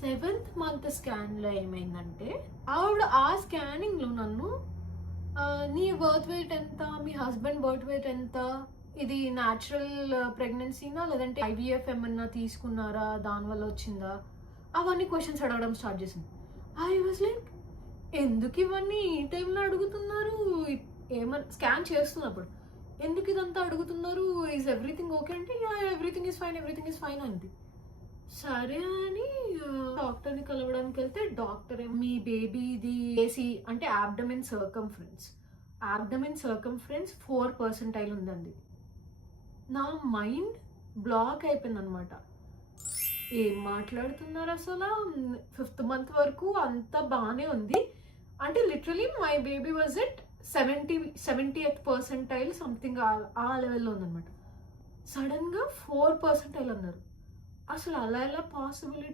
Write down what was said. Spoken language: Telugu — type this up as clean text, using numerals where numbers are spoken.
సెవెంత్ మంత్ స్కాన్లో ఏమైందంటే ఆవిడ ఆ స్కానింగ్లో నన్ను నీ బర్త్ వెయిట్ ఎంత, మీ హస్బెండ్ బర్త్ వెయిట్ ఎంత, ఇది న్యాచురల్ ప్రెగ్నెన్సీనా లేదంటే ఐవీఎఫ్ ఏమన్నా తీసుకున్నారా దానివల్ల వచ్చిందా, అవన్నీ క్వశ్చన్స్ అడగడం స్టార్ట్ చేసింది. ఐ వాజ్ లైక్, ఎందుకు ఇవన్నీ ఈ టైంలో అడుగుతున్నారు, ఏమన్నా స్కాన్ చేస్తున్నప్పుడు ఎందుకు ఇదంతా అడుగుతున్నారు, ఈజ్ ఎవ్రీథింగ్ ఓకే అంటే ఎవ్రీథింగ్ ఈజ్ ఫైన్ అంది. సరే అని డాక్టర్ని కలవడానికి వెళ్తే డాక్టర్ మీ బేబీది ఏసీ అంటే ఆబ్డమిన్ సర్కంఫరెన్స్ 4% ఉందండి. నా మైండ్ బ్లాక్ అయిపోయింది అనమాట. ఏం మాట్లాడుతున్నారు అసలు, 5th మంత్ వరకు అంతా బాగానే ఉంది అంటే literally my baby was at 70th percentile something ఆ లెవెల్లో ఉందన్నమాట. సడన్గా 4% అన్నారు. అసలు అలా ఎలా పాసిబిలిటీ?